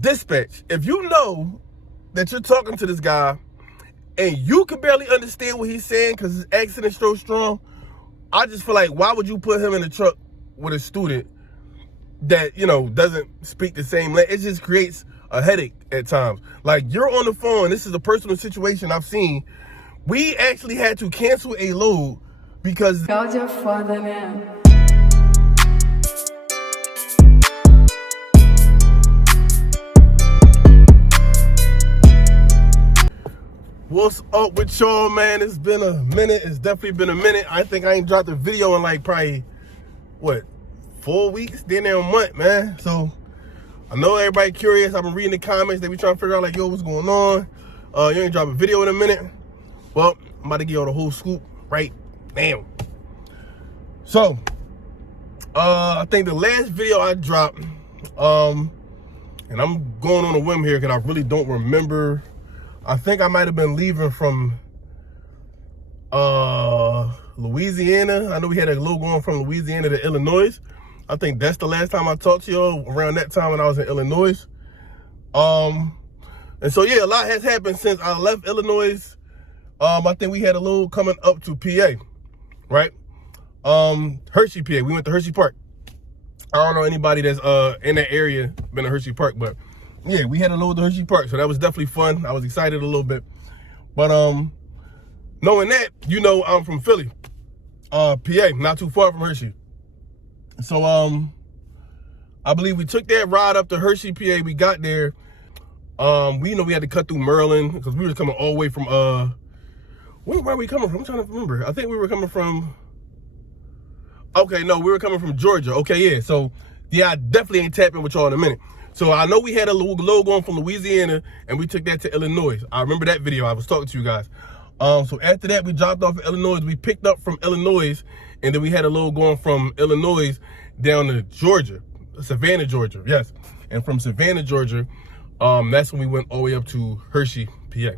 Dispatch, if you know that you're talking to this guy and you can barely understand what he's saying because his accent is so strong, I just feel like, why would you put him in a truck with a student that, doesn't speak the same language? It just creates a headache at times. Like, you're on the phone. This is a personal situation I've seen. We actually had to cancel a load because... God, your father, man. What's up with y'all, man? It's been a minute. It's definitely been a minute. I think I ain't dropped a video in like probably, 4 weeks? Then there a month, man. So I know everybody curious. I've been reading the comments. They be trying to figure out like, yo, what's going on? You ain't drop a video in a minute. Well, I'm about to give y'all the whole scoop right now. So, I think the last video I dropped, and I'm going on a whim here because I really don't remember. I think I might have been leaving from Louisiana. I know we had a little going from Louisiana to Illinois. I think that's the last time I talked to y'all, around that time when I was in Illinois. And so yeah, a lot has happened since I left Illinois. I think we had a little coming up to PA, right? Hershey, PA. We went to Hershey Park. I don't know anybody that's in that area been to Hershey Park, but yeah, we had a load to Hershey Park, so that was definitely fun. I was excited a little bit. But knowing that, I'm from Philly, PA, not too far from Hershey. So I believe we took that ride up to Hershey, PA. We got there. We had to cut through Maryland because we were coming all the way from where were we coming from? I'm trying to remember. I think we were coming from, we were coming from Georgia. Okay, yeah. So yeah, I definitely ain't tapping with y'all in a minute. So I know we had a load going from Louisiana and we took that to Illinois. I remember that video. I was talking to you guys. So after that, we dropped off in Illinois. We picked up from Illinois, and then we had a load going from Illinois down to Georgia, Savannah, Georgia. Yes. And from Savannah, Georgia, that's when we went all the way up to Hershey, PA.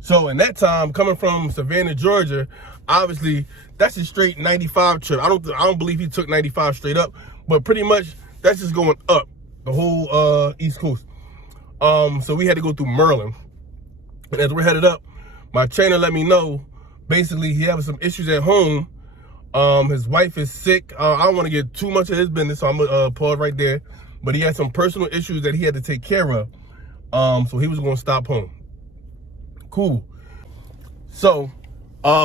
So in that time, coming from Savannah, Georgia, obviously that's a straight 95 trip. I don't believe he took 95 straight up, but pretty much that's just going up the whole East Coast. So we had to go through Maryland. And as we're headed up, my trainer let me know, basically he having some issues at home. His wife is sick. I don't want to get too much of his business, so I'm gonna pause right there. But he had some personal issues that he had to take care of. So he was gonna stop home. Cool. So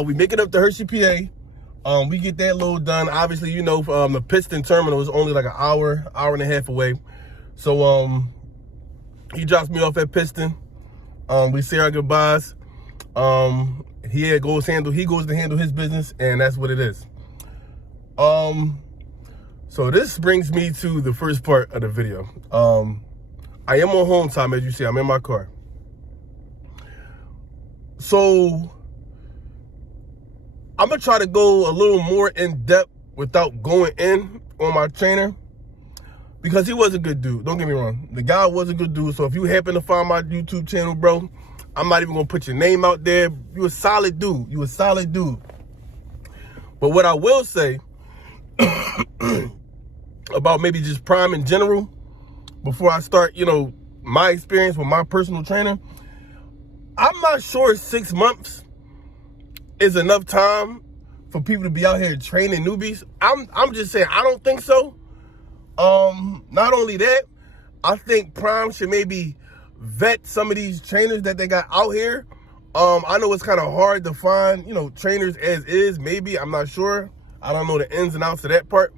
we make it up to Hershey, PA. We get that load done. Obviously, the Piston terminal is only like an hour and a half away. So he drops me off at Piston. We say our goodbyes. He goes to handle his business, and that's what it is. So this brings me to the first part of the video. I am on home time, as you see. I'm in my car. So I'm gonna try to go a little more in depth without going in on my trainer, because he was a good dude. Don't get me wrong. The guy was a good dude. So if you happen to find my YouTube channel, bro, I'm not even gonna put your name out there. You a solid dude. You a solid dude. But what I will say about maybe just Prime in general, before I start, my experience with my personal trainer, I'm not sure 6 months is enough time for people to be out here training newbies. I'm just saying, I don't think so. Not only that, I think Prime should maybe vet some of these trainers that they got out here. I know it's kind of hard to find, trainers as is, maybe, I'm not sure. I don't know the ins and outs of that part.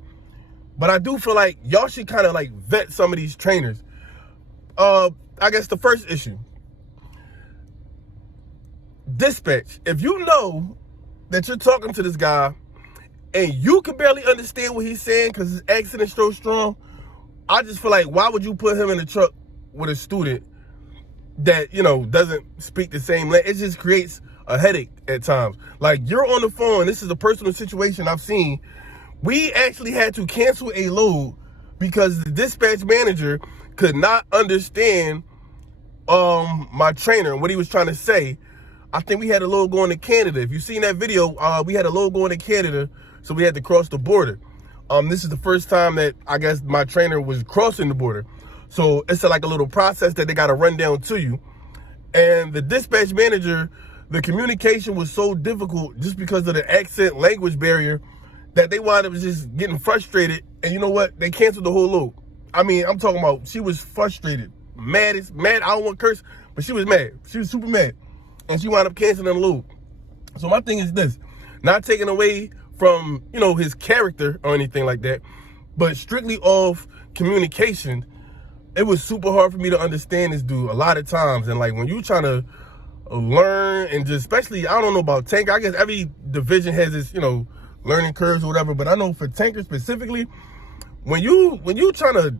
But I do feel like y'all should kind of like vet some of these trainers. I guess the first issue. Dispatch, if you know that you're talking to this guy and you can barely understand what he's saying because his accent is so strong, I just feel like, why would you put him in a truck with a student that, doesn't speak the same language? It just creates a headache at times. Like, you're on the phone. This is a personal situation I've seen. We actually had to cancel a load because the dispatch manager could not understand my trainer and what he was trying to say. I think we had a load going to Canada. If you've seen that video, we had a load going to Canada, so we had to cross the border. This is the first time that I guess my trainer was crossing the border. So it's like a little process that they got to run down to you. And the dispatch manager, the communication was so difficult just because of the accent language barrier that they wound up just getting frustrated. And you know what? They canceled the whole load. I mean, I'm talking about, she was frustrated, mad. I don't want to curse, but she was mad. She was super mad. And she wound up canceling the load. So my thing is this, not taking away from, you know, his character or anything like that, but strictly off communication, it was super hard for me to understand this dude a lot of times. And like when you trying to learn and just, especially, I don't know about tanker, I guess every division has its, you know, learning curves or whatever, but I know for tanker specifically, when you trying to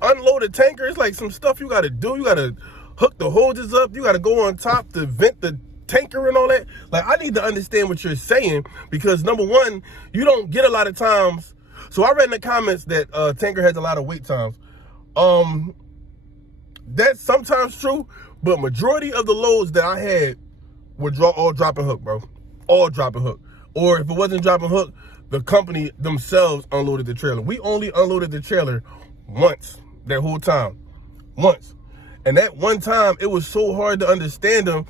unload a tanker, it's like some stuff you got to do. You got to hook the hoses up. You got to go on top to vent the tanker and all that. Like, I need to understand what you're saying, because number one, you don't get a lot of times. So I read in the comments that tanker has a lot of wait times. That's sometimes true, but majority of the loads that I had were all drop and hook, bro. All drop and hook. Or if it wasn't drop and hook, the company themselves unloaded the trailer. We only unloaded the trailer once that whole time. Once. And that one time, it was so hard to understand him.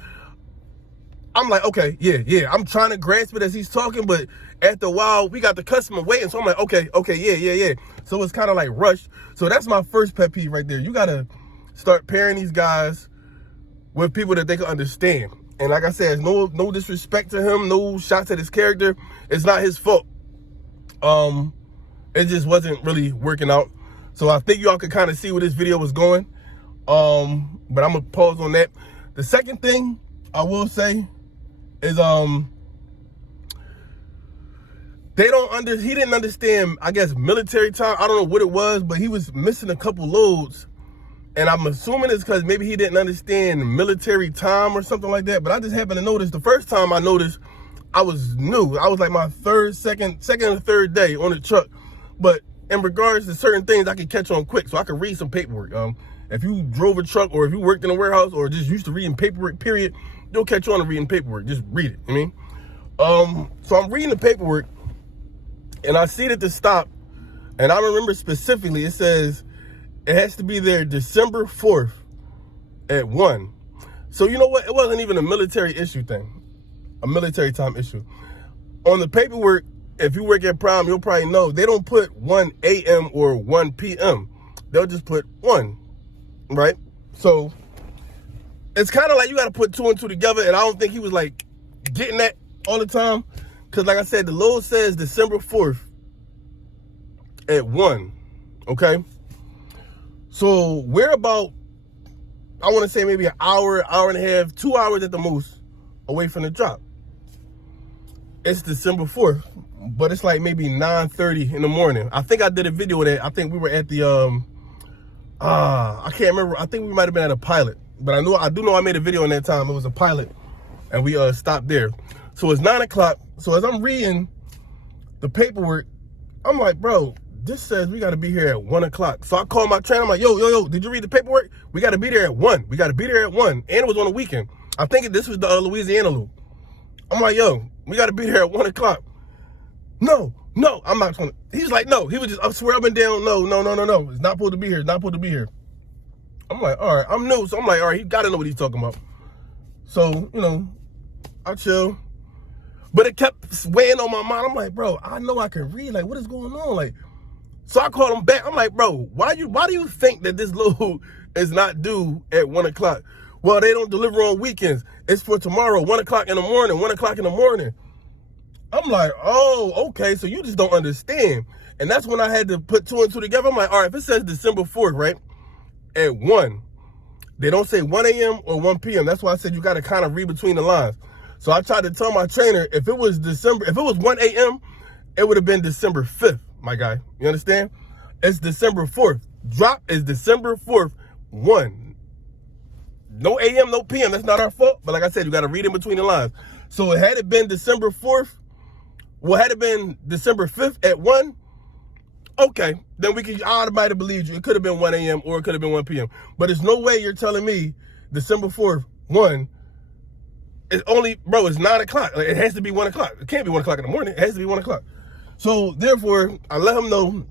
I'm like, okay, yeah. I'm trying to grasp it as he's talking, but after a while, we got the customer waiting. So I'm like, okay, yeah. So it's kind of like rushed. So that's my first pet peeve right there. You got to start pairing these guys with people that they can understand. And like I said, no disrespect to him, no shots at his character. It's not his fault. It just wasn't really working out. So I think y'all could kind of see where this video was going. But I'm gonna pause on that. The second thing I will say is he didn't understand, I guess, military time. I don't know what it was, but he was missing a couple loads. And I'm assuming it's because maybe he didn't understand military time or something like that. But I just happened to notice, the first time I noticed, I was new. I was like my second or third day on the truck. But in regards to certain things, I could catch on quick. So I could read some paperwork. If you drove a truck, or if you worked in a warehouse, or just used to reading paperwork, period, you'll catch on to reading paperwork. Just read it, I mean. So I'm reading the paperwork, and I see that the stop, and I remember specifically, it says, it has to be there December 4th at 1. So you know what? It wasn't even a military issue thing, a military time issue. On the paperwork, if you work at Prime, you'll probably know they don't put 1 a.m. or 1 p.m. They'll just put 1, right? So it's kind of like you got to put 2 and 2 together, and I don't think he was like getting that all the time, because like I said, the load says December 4th at 1, okay? So we're about, I want to say maybe an hour and a half, 2 hours at the most away from the drop. It's December 4th, but it's like maybe 9:30 in the morning. I think I did a video of that. I think we were at the, I can't remember. I think we might have been at a pilot, but I do know I made a video in that time. It was a pilot, and we stopped there. So it's 9 o'clock. So as I'm reading the paperwork, I'm like, bro, this says we got to be here at 1 o'clock. So I called my trainer. I'm like, yo, did you read the paperwork? We got to be there at 1. We got to be there at 1. And it was on a weekend. I think this was the Louisiana loop. I'm like, yo, we got to be there at 1 o'clock. No, I'm not trying to. He's like, no. He was just, I swear up and down, no. It's not supposed to be here. It's not supposed to be here. I'm like, all right, I'm new. So I'm like, all right, he got to know what he's talking about. So, you know, I chill. But it kept weighing on my mind. I'm like, bro, I know I can read. Like, what is going on? Like, so I called him back. I'm like, bro, why do you think that this load is not due at 1 o'clock? Well, they don't deliver on weekends. It's for tomorrow, 1 o'clock in the morning, 1 o'clock in the morning. I'm like, oh, okay, so you just don't understand. And that's when I had to put 2 and 2 together. I'm like, all right, if it says December 4th, right, at 1, they don't say 1 a.m. or 1 p.m. That's why I said you got to kind of read between the lines. So I tried to tell my trainer, if it was 1 a.m., it would have been December 5th, my guy. You understand? It's December 4th. Drop is December 4th, 1. No a.m., no p.m. That's not our fault. But like I said, you got to read in between the lines. So had it been December 4th, well, had it been December 5th at 1, okay, then I might have believed you. It could have been 1 a.m. or it could have been 1 p.m. But there's no way you're telling me December 4th, 1, it's only, bro, it's 9 o'clock. Like, it has to be 1 o'clock. It can't be 1 o'clock in the morning. It has to be 1 o'clock. So therefore, I let him know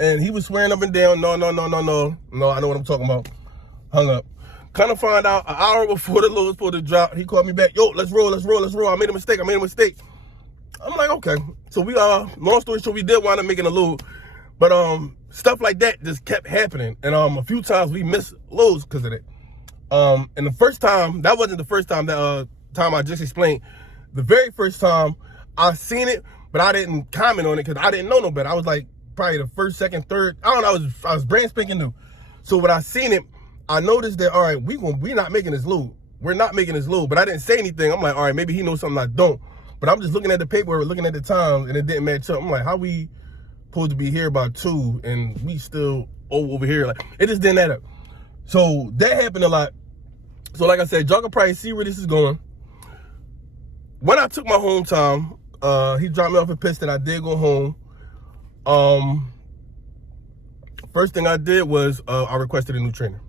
And he was swearing up and down, no, I know what I'm talking about. Hung up. Kind of find out an hour before the load was supposed to drop, he called me back, yo, let's roll. I made a mistake. I'm like, okay. So we, long story short, we did wind up making a load. But stuff like that just kept happening. And a few times we missed loads because of that. And the first time, that wasn't the first time, that time I just explained. The very first time I seen it, but I didn't comment on it because I didn't know no better. I was like probably the first, second, third. I don't know, I was brand spanking new. So when I seen it, I noticed that, all right, we're not making this load. We're not making this load. But I didn't say anything. I'm like, all right, maybe he knows something I don't. But I'm just looking at the paperwork, looking at the time, and it didn't match up. I'm like, how we supposed to be here by 2 and we still over here? Like, it just didn't add up. So that happened a lot. So like I said, y'all can probably see where this is going. When I took my home time, he dropped me off at Piston. I did go home. First thing I did was I requested a new trainer.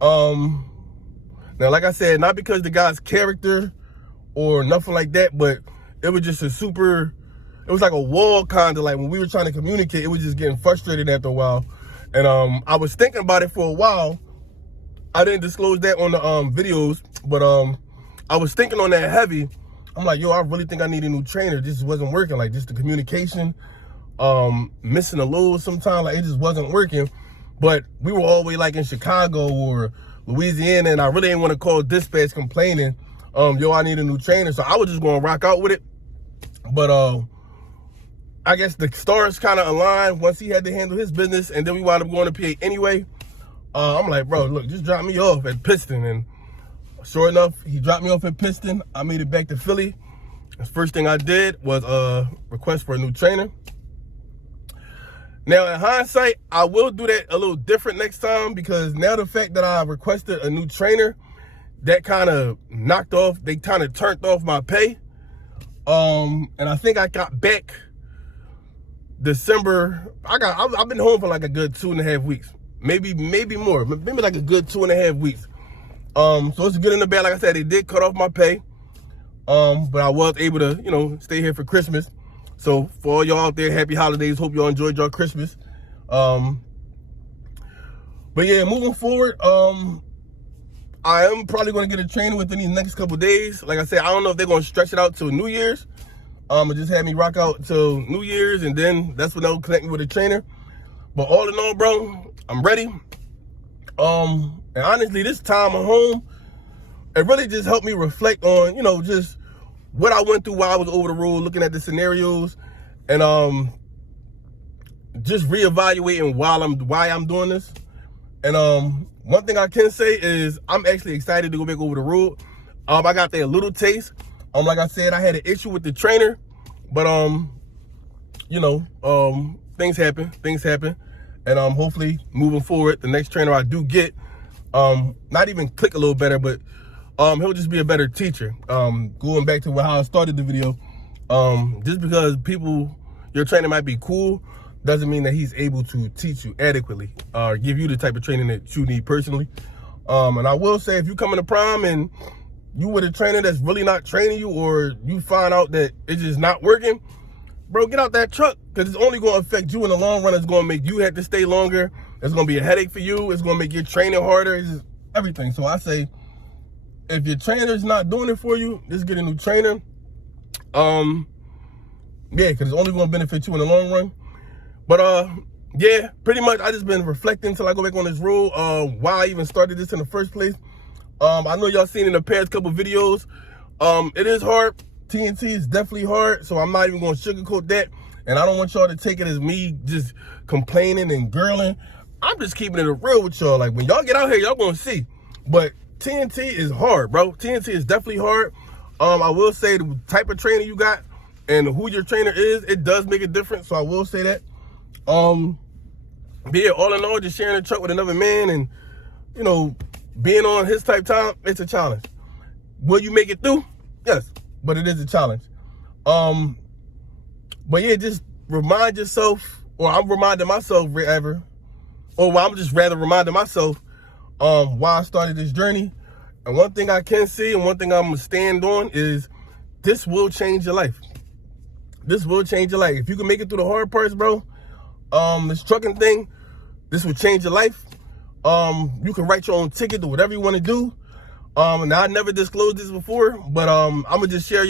Now, like I said, not because the guy's character or nothing like that, but it was just it was like a wall kind of, like when we were trying to communicate, it was just getting frustrated after a while. And I was thinking about it for a while. I didn't disclose that on the videos, but I was thinking on that heavy. I'm like, yo, I really think I need a new trainer. This wasn't working. Like, just the communication, missing a load sometimes, like it just wasn't working. But we were all the way like in Chicago or Louisiana, and I really didn't want to call dispatch complaining, yo, I need a new trainer. So I was just going to rock out with it. But I guess the stars kind of aligned once he had to handle his business, and then we wound up going to PA anyway. I'm like, bro, look, just drop me off at Piston. And sure enough, he dropped me off at Piston. I made it back to Philly. The first thing I did was request for a new trainer. Now, in hindsight, I will do that a little different next time, because now the fact that I requested a new trainer, that kind of they kind of turned off my pay. And I think I got back December. I've been home for like a good 2.5 weeks. Maybe more, maybe like a good 2.5 weeks. So it's good and the bad. Like I said, they did cut off my pay. But I was able to, stay here for Christmas. So for all y'all out there, happy holidays. Hope y'all enjoyed your Christmas. But yeah, moving forward, I am probably going to get a trainer within these next couple days. Like I said, I don't know if they're going to stretch it out till New Year's. Or just have me rock out till New Year's, and then that's when they'll connect me with a trainer. But all in all, bro, I'm ready. And honestly, this time at home, it really just helped me reflect on, just what I went through while I was over the road, looking at the scenarios, and just reevaluating why I'm doing this. And one thing I can say is I'm actually excited to go back over the road. I got that little taste. Like I said, I had an issue with the trainer, but things happen. And hopefully moving forward, the next trainer I do get, not even click a little better, but he'll just be a better teacher. Going back to how I started the video, just because your trainer might be cool, doesn't mean that he's able to teach you adequately or give you the type of training that you need personally. And I will say, if you come into prom and you with a trainer that's really not training you, or you find out that it's just not working, bro, get out that truck, because it's only going to affect you in the long run. It's going to make you have to stay longer. It's going to be a headache for you. It's going to make your training harder. It's just everything. So I say, if your trainer's not doing it for you, just get a new trainer. Yeah, because it's only going to benefit you in the long run. But yeah, pretty much I just been reflecting until I go back on this road, why I even started this in the first place. I know y'all seen in the past couple videos. It is hard. TNT is definitely hard, so I'm not even going to sugarcoat that. And I don't want y'all to take it as me just complaining and girling. I'm just keeping it real with y'all. Like, when y'all get out here, y'all going to see. But TNT is hard, bro. TNT is definitely hard. I will say the type of trainer you got and who your trainer is, it does make a difference. So I will say that. But yeah, all in all, just sharing a truck with another man and, being on his type time, it's a challenge. Will you make it through? Yes, but it is a challenge. But yeah, just remind yourself, or I'm reminding myself I'm just rather reminding myself why I started this journey. And one thing I can see, and one thing I'm gonna stand on, is this will change your life. This will change your life. If you can make it through the hard parts, bro, This trucking thing, this will change your life. You can write your own ticket to whatever you want to do. Now I never disclosed this before, but I'm gonna just share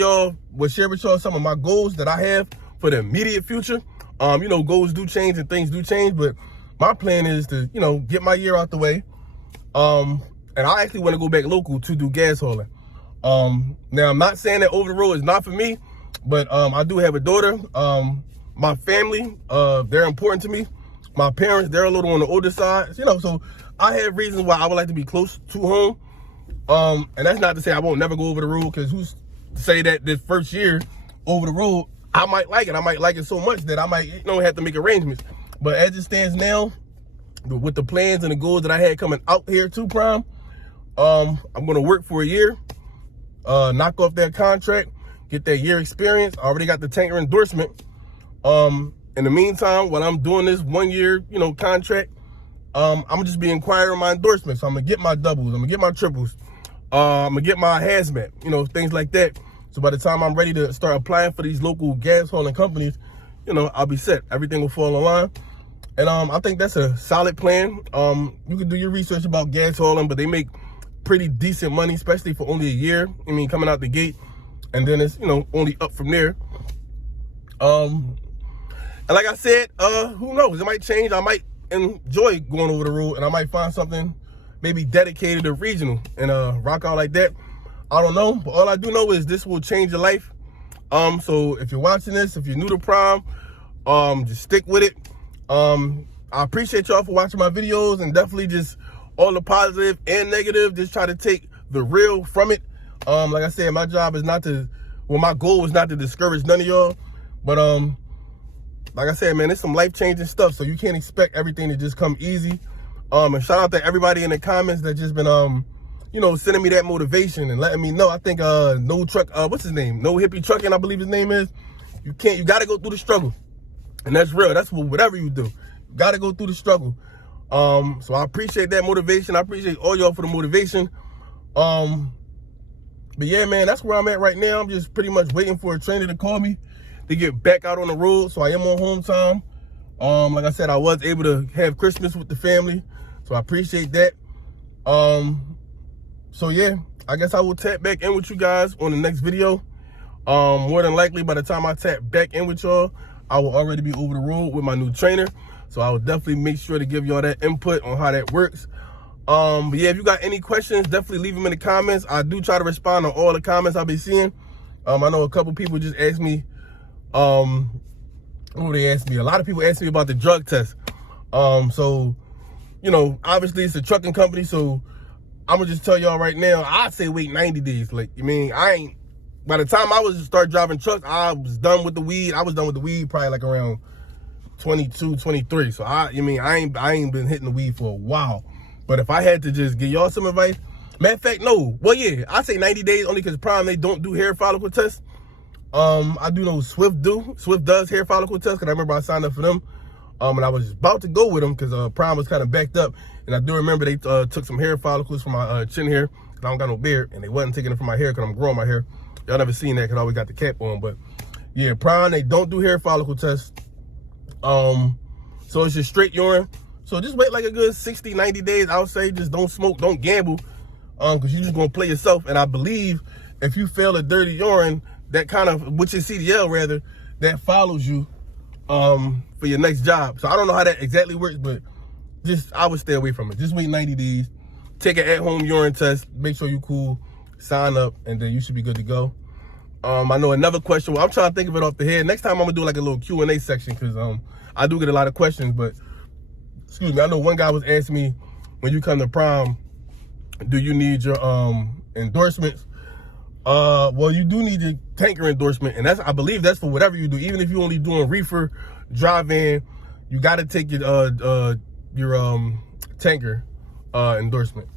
with y'all some of my goals that I have for the immediate future. Goals do change and things do change, but my plan is to, get my year out the way. And I actually want to go back local to do gas hauling. Now I'm not saying that over the road is not for me, but I do have a daughter. My family, they're important to me. My parents, they're a little on the older side, so I have reasons why I would like to be close to home. And that's not to say I won't never go over the road, because who's to say that this first year over the road, I might like it. I might like it so much that I might, have to make arrangements. But as it stands now, with the plans and the goals that I had coming out here to Prime, I'm going to work for a year, knock off that contract, get that year experience. I already got the tanker endorsement. In the meantime, while I'm doing this 1 year, contract, I'm gonna just be inquiring my endorsements. So I'm gonna get my doubles, I'm gonna get my triples, I'm gonna get my hazmat, things like that. So by the time I'm ready to start applying for these local gas hauling companies, I'll be set. Everything will fall in line. And I think that's a solid plan. You can do your research about gas hauling, but they make pretty decent money, especially for only a year. Coming out the gate, and then it's, only up from there. And like I said, who knows? It might change. I might enjoy going over the road, and I might find something maybe dedicated to regional and rock out like that. I don't know, but all I do know is this will change your life. So if you're watching this, if you're new to Prime, just stick with it. I appreciate y'all for watching my videos, and definitely just all the positive and negative. Just try to take the real from it. Like I said, my job is my goal is not to discourage none of y'all, but like I said, man, it's some life-changing stuff, so you can't expect everything to just come easy. And shout out to everybody in the comments that just been, sending me that motivation and letting me know. I think, No Hippie Trucking, I believe his name is. You got to go through the struggle. And that's real. That's whatever you do. You got to go through the struggle. So I appreciate that motivation. I appreciate all y'all for the motivation. But yeah, man, that's where I'm at right now. I'm just pretty much waiting for a trainer to call me to get back out on the road, so I am on home time. Like I said, I was able to have Christmas with the family, so I appreciate that. So yeah, I guess I will tap back in with you guys on the next video. More than likely, by the time I tap back in with y'all, I will already be over the road with my new trainer, so I will definitely make sure to give y'all that input on how that works. But yeah, if you got any questions, definitely leave them in the comments. I do try to respond on all the comments I'll be seeing. I know a couple people just asked me, what they asked me? A lot of people asked me about the drug test. So, obviously it's a trucking company, so I'm gonna just tell y'all right now, I'd say wait 90 days. By the time I was start driving trucks, I was done with the weed. I was done with the weed probably like around 22, 23. So I ain't been hitting the weed for a while. But if I had to just give y'all some advice, matter of fact, no. Well, yeah, I say 90 days only because Prime, they don't do hair follicle tests. I do know Swift do. Swift does hair follicle tests, because I remember I signed up for them. And I was about to go with them because Prime was kind of backed up. And I do remember they took some hair follicles from my chin hair, because I don't got no beard, and they wasn't taking it from my hair because I'm growing my hair. Y'all never seen that because I always got the cap on. But yeah, Prime, they don't do hair follicle tests. So it's just straight urine. So just wait like a good 60, 90 days. I would say just don't smoke, don't gamble, because you're just going to play yourself. And I believe if you fail a dirty urine, that kind of, which is CDL rather, that follows you for your next job. So I don't know how that exactly works, but I would stay away from it. Just wait 90 days, take an at-home urine test, make sure you're cool, sign up, and then you should be good to go. I know another question, well, I'm trying to think of it off the head. Next time I'm gonna do like a little Q&A section, because I do get a lot of questions, but excuse me, I know one guy was asking me, when you come to Prime, do you need your endorsements? Well, you do need your tanker endorsement, and I believe that's for whatever you do. Even if you're only doing reefer, drive-in, you got to take your tanker endorsement.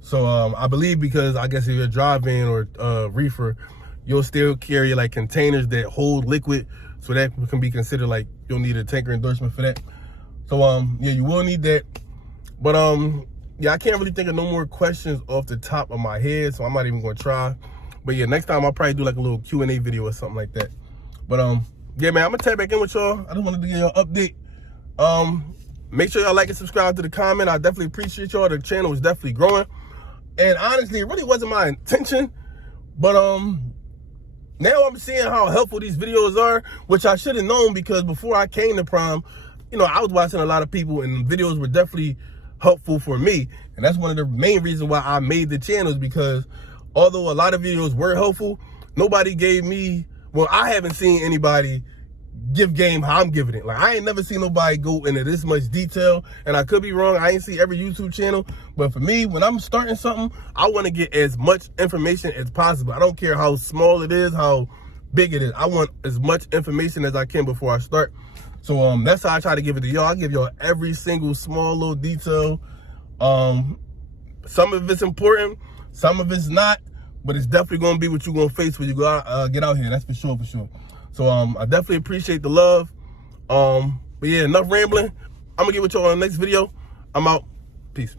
So I believe, because I guess if you're drive-in or reefer, you'll still carry like containers that hold liquid, so that can be considered like you'll need a tanker endorsement for that. So yeah, you will need that. But yeah, I can't really think of no more questions off the top of my head, so I'm not even gonna try. But yeah, next time I'll probably do like a little Q&A video or something like that. But yeah, man, I'm gonna tap back in with y'all. I just wanted to give y'all an update. Make sure y'all like and subscribe to the comment. I definitely appreciate y'all. The channel is definitely growing. And honestly, it really wasn't my intention, but now I'm seeing how helpful these videos are, which I should have known, because before I came to Prime, you know, I was watching a lot of people and videos were definitely helpful for me. And that's one of the main reasons why I made the channel, is because although a lot of videos were helpful, nobody gave me, well, I haven't seen anybody give game how I'm giving it. Like, I ain't never seen nobody go into this much detail, and I could be wrong. I ain't see every YouTube channel, but for me, when I'm starting something, I want to get as much information as possible. I don't care how small it is, how big it is. I want as much information as I can before I start. So that's how I try to give it to y'all. I give y'all every single small little detail. Some of it's important, some of it's not, but it's definitely going to be what you're going to face when you go out, get out here. That's for sure, for sure. So I definitely appreciate the love. But yeah, enough rambling. I'm gonna get with y'all on the next video. I'm out. Peace.